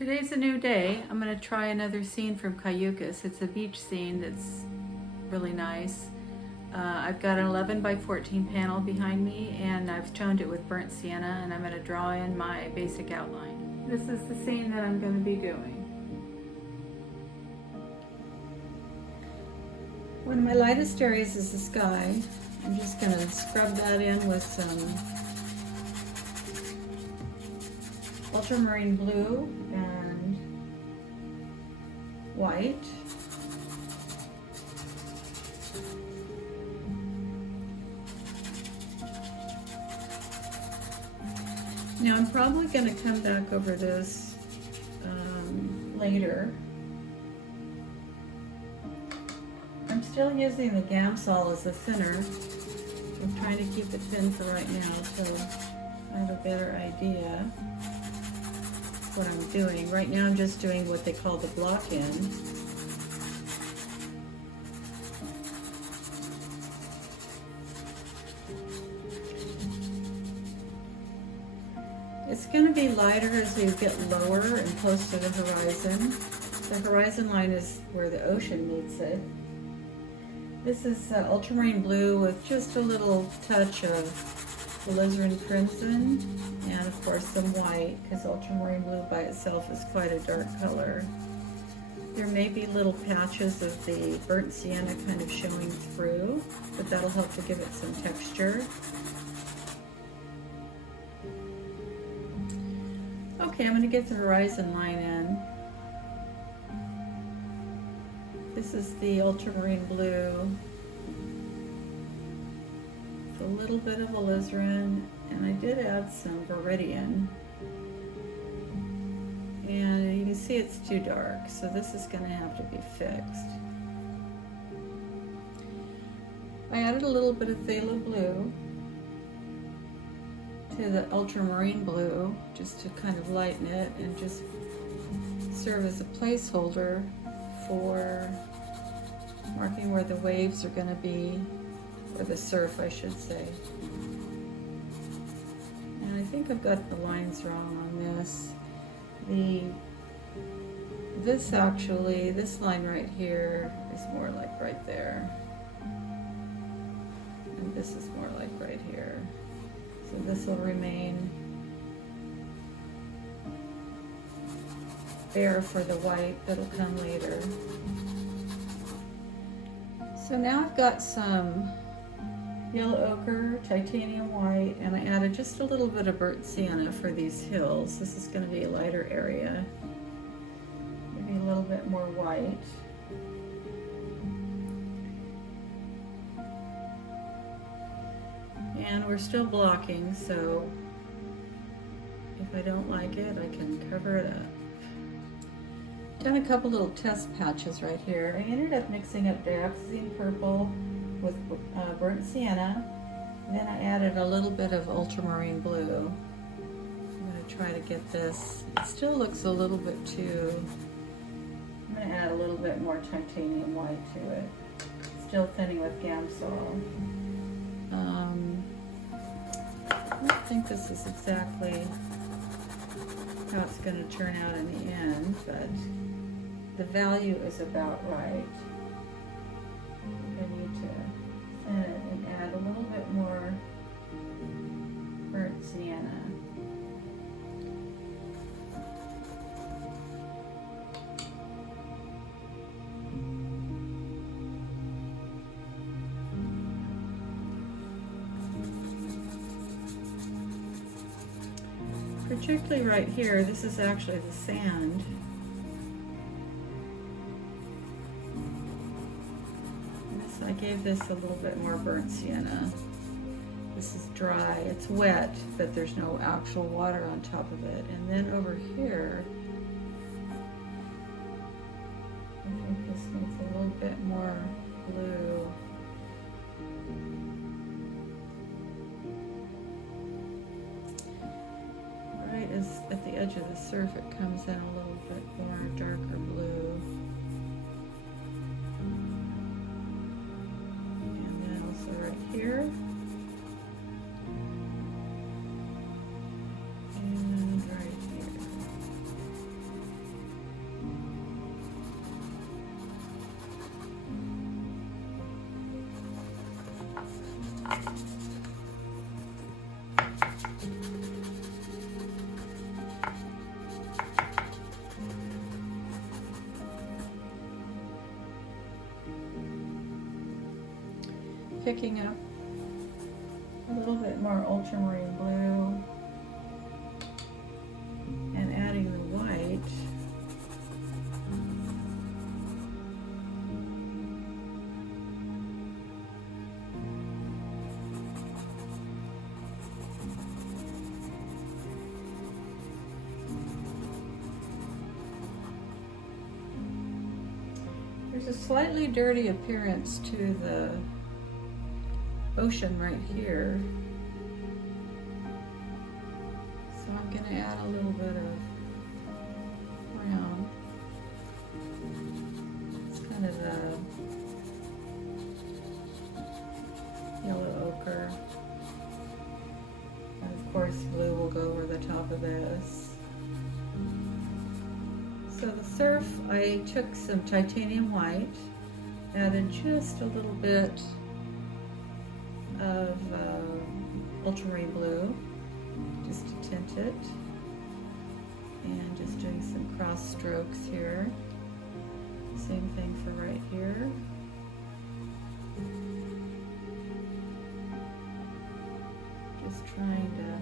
Today's a new day. I'm going to try another scene from Cayucas. It's a beach scene that's really nice. I've got an 11 by 14 panel behind me, and I've toned it with burnt sienna, and I'm going to draw in my basic outline. This is the scene that I'm going to be doing. One of my lightest areas is the sky. I'm just going to scrub that in with some ultramarine blue and white. Now I'm probably going to come back over this later. I'm still using the Gamsol as the thinner. I'm trying to keep it thin for right now so I have a better idea what I'm doing. Right now I'm just doing what they call the block in. It's going to be lighter as we get lower and close to the horizon. The horizon line is where the ocean meets it. This is ultramarine blue with just a little touch of alizarin crimson and of course some white, because ultramarine blue by itself is quite a dark color. There may be little patches of the burnt sienna kind of showing through, but that'll help to give it some texture. Okay, I'm going to get the horizon line in. This is the ultramarine blue with a little bit of alizarin, and I did add some viridian. And you can see it's too dark, so this is going to have to be fixed. I added a little bit of phthalo blue to the ultramarine blue just to kind of lighten it and just serve as a placeholder for marking where the waves are going to be, or the surf I should say. And I think I've got the lines wrong on this. This line right here is more like right there, and this is more like right here. So this will remain bare for the white that'll come later. So now I've got some yellow ochre, titanium white, and I added just a little bit of burnt sienna for these hills. This is going to be a lighter area. Maybe a little bit more white. And we're still blocking, so if I don't like it, I can cover it up. Done a couple little test patches right here. I ended up mixing up dioxazine purple with burnt sienna. And then I added a little bit of ultramarine blue. I'm going to try to get this. It still looks a little bit too... I'm going to add a little bit more titanium white to it. Still thinning with Gamsol. I don't think this is exactly how it's going to turn out in the end, but the value is about right. I need to thin it and add a little bit more burnt sienna. Particularly right here, this is actually the sand. I gave this a little bit more burnt sienna. This is dry, it's wet, but there's no actual water on top of it. And then over here, I think this needs a little bit more blue. Right as at the edge of the surf, it comes in a little bit more darker blue. And then also right here. And right here. picking up a little bit more ultramarine blue and adding the white. There's a slightly dirty appearance to the ocean right here. So I'm going to add a little bit of brown. It's kind of a yellow ochre. And of course blue will go over the top of this. So the surf, I took some titanium white, added just a little bit of ultramarine blue, just to tint it, and just doing some cross strokes here. Same thing for right here. Just trying to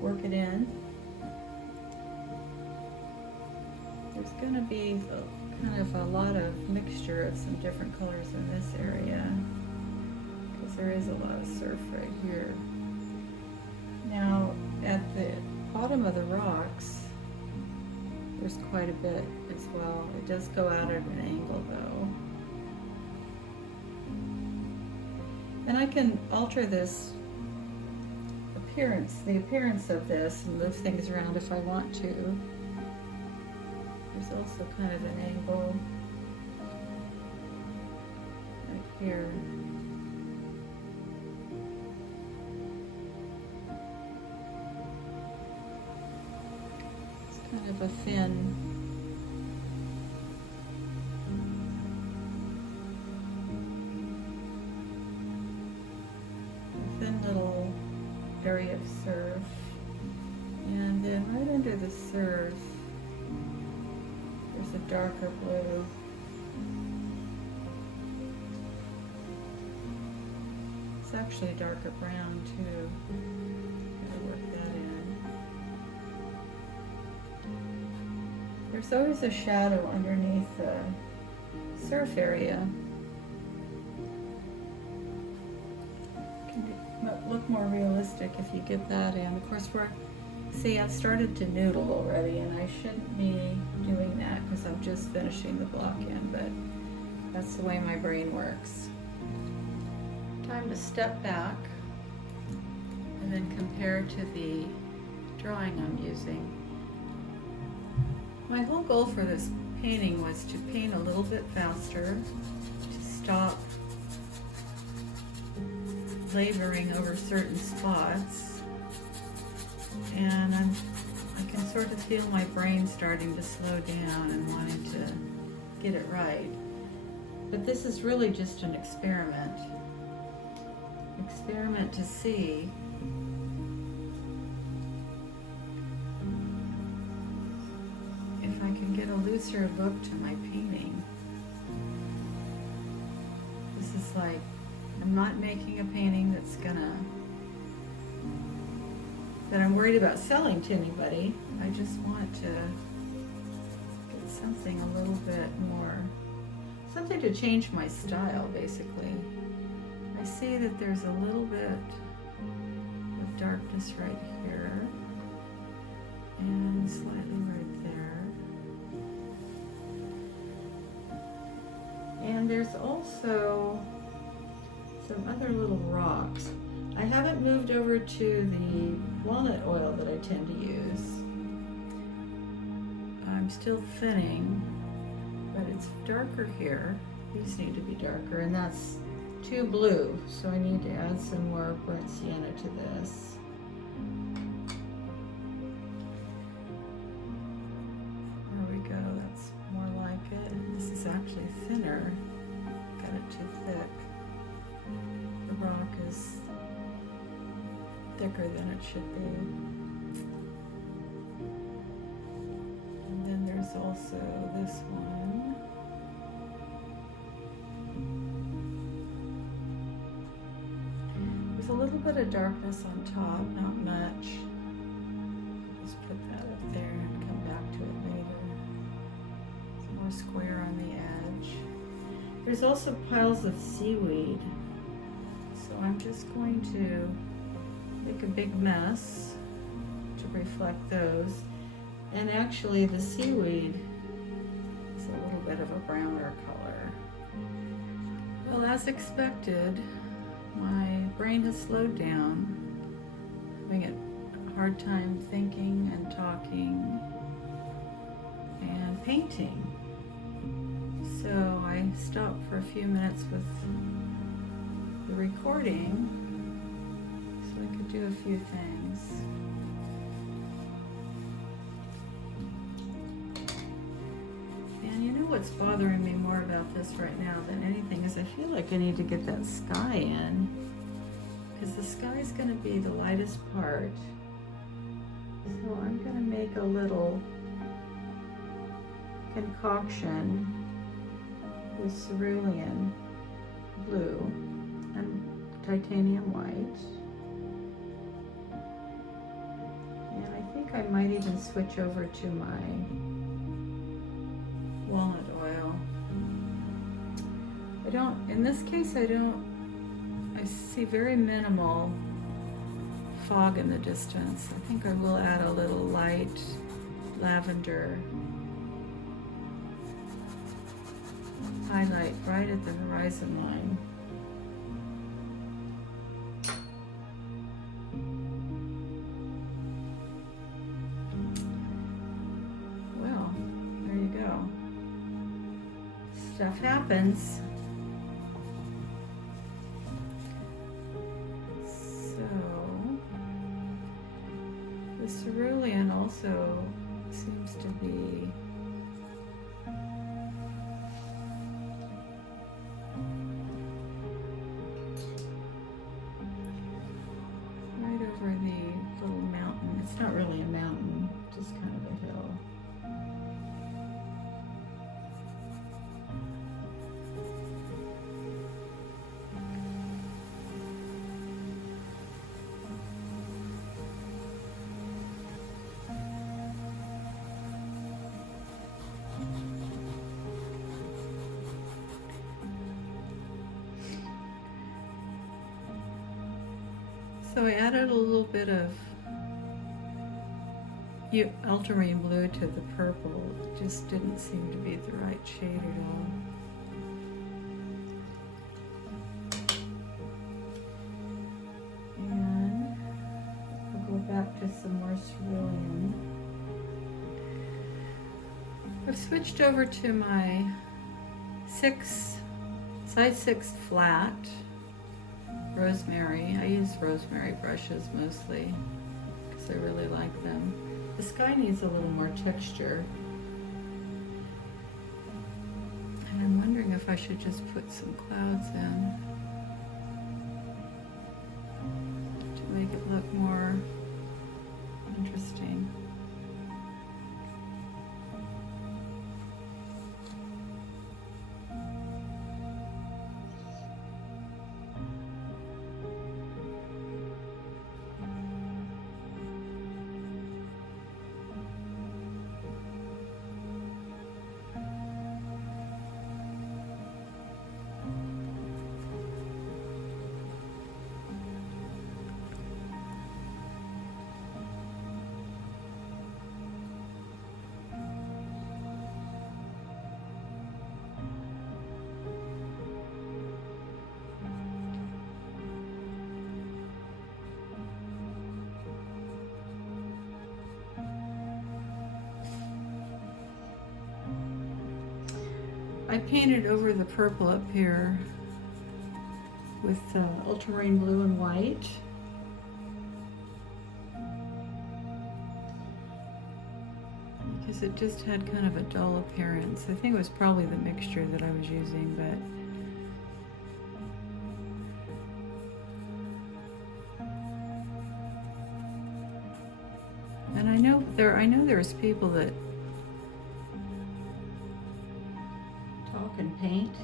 work it in. There's going to be kind of a lot of mixture of some different colors in this area because there is a lot of surf right here. Now at the bottom of the rocks there's quite a bit as well. It does go out at an angle though. And I can alter this the appearance of this and move things around if I want to. There's also kind of an angle right here. It's kind of a thin little area of surf, and then right under the surf there's a darker blue. It's actually a darker brown too. Gotta work that in. There's always a shadow underneath the surf area. Look more realistic if you get that in. Of course, see, I've started to noodle already, and I shouldn't be doing that because I'm just finishing the block in, but that's the way my brain works. Time to step back and then compare to the drawing I'm using. My whole goal for this painting was to paint a little bit faster, to stop laboring over certain spots, and I can sort of feel my brain starting to slow down and wanting to get it right. But this is really just an experiment to see if I can get a looser look to my painting. This is like, I'm not making a painting that I'm worried about selling to anybody. I just want to get something a little bit more, something to change my style basically. I see that there's a little bit of darkness right here and slightly right there. And there's also some other little rocks. I haven't moved over to the walnut oil that I tend to use. I'm still thinning, but it's darker here. These need to be darker, and that's too blue, so I need to add some more burnt sienna to this. There we go, that's more like it. This is actually thinner. Got it too thick. The rock is thicker than it should be. And then there's is also this one. There's a little bit of darkness on top, not much. Just put that up there and come back to it later. Some more square on the edge. There's also piles of seaweed. So I'm just going to make a big mess to reflect those. And actually the seaweed is a little bit of a browner color. Well, as expected, my brain has slowed down, having a hard time thinking and talking and painting. So I stopped for a few minutes with the recording so I could do a few things. And you know what's bothering me more about this right now than anything is I feel like I need to get that sky in, because the sky is going to be the lightest part. So I'm going to make a little concoction with cerulean blue and titanium white. And I think I might even switch over to my walnut oil. In this case I see very minimal fog in the distance. I think I will add a little light lavender highlight right at the horizon line. Well, there you go. Stuff happens. So, the cerulean also seems to be right over the little mountain. It's not really a mountain, just kind of a hill. So I added a little bit of ultramarine blue to the purple. It just didn't seem to be the right shade at all. And I'll go back to some more cerulean. I've switched over to my size 6 flat rosemary. I use rosemary brushes mostly because I really like them. The sky needs a little more texture. And I'm wondering if I should just put some clouds in to make it look more interesting. I painted over the purple up here with ultramarine blue and white. Because it just had kind of a dull appearance. I think it was probably the mixture that I was using, but and I know there's people that paint.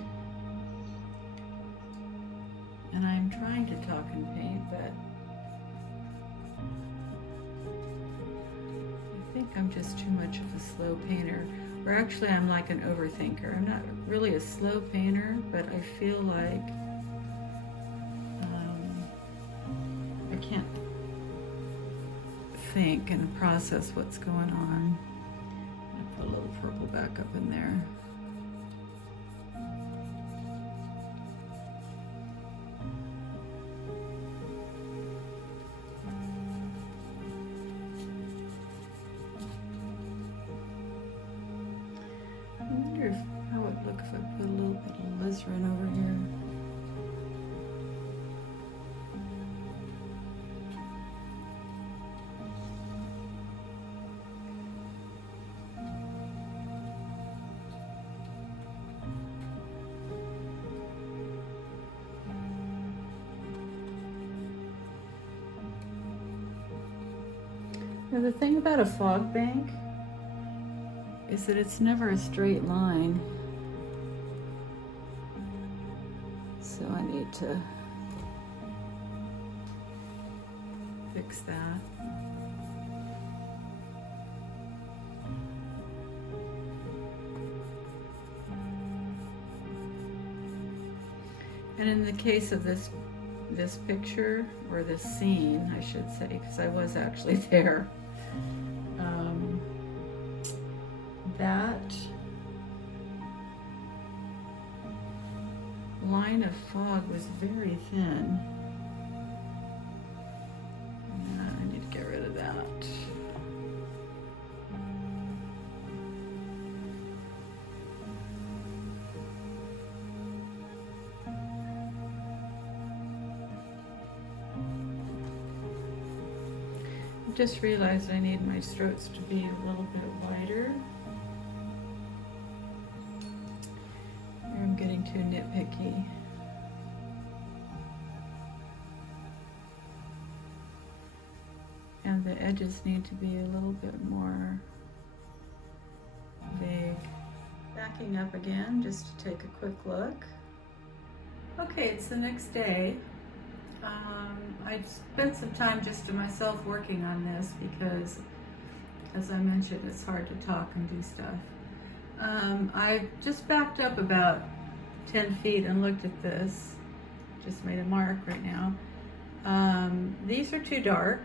And I'm trying to talk and paint, but I think I'm just too much of a slow painter. Or actually, I'm like an overthinker. I'm not really a slow painter, but I feel like I can't think and process what's going on. I'll put a little purple back up in there. I wonder how it would look if I put a little bit of alizarin over here. Now the thing about a fog bank is that it's never a straight line. So I need to fix that. And in the case of this picture, or this scene, I should say, because I was actually there, that line of fog was very thin. I need to get rid of that. I just realized I need my strokes to be a little bit wider. I'm getting too nitpicky. And the edges need to be a little bit more vague. Backing up again just to take a quick look. Okay, it's the next day. I spent some time just to myself working on this because, as I mentioned, it's hard to talk and do stuff. I just backed up about 10 feet and looked at this. Just made a mark right now. These are too dark.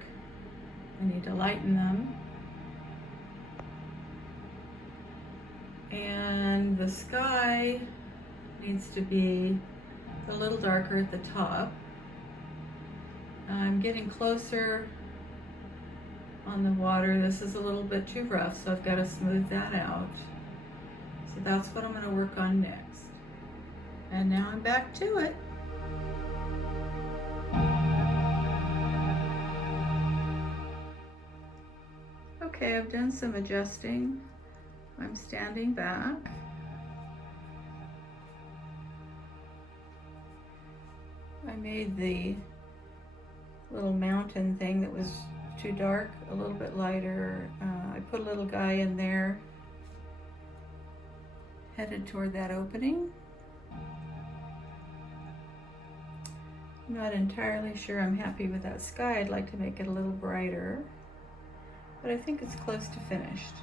I need to lighten them. And the sky needs to be a little darker at the top. I'm getting closer on the water. This is a little bit too rough, so I've got to smooth that out. So that's what I'm going to work on next. And now I'm back to it. Okay, I've done some adjusting. I'm standing back. I made the little mountain thing that was too dark a little bit lighter. I put a little guy in there, headed toward that opening. I'm not entirely sure I'm happy with that sky. I'd like to make it a little brighter, but I think it's close to finished.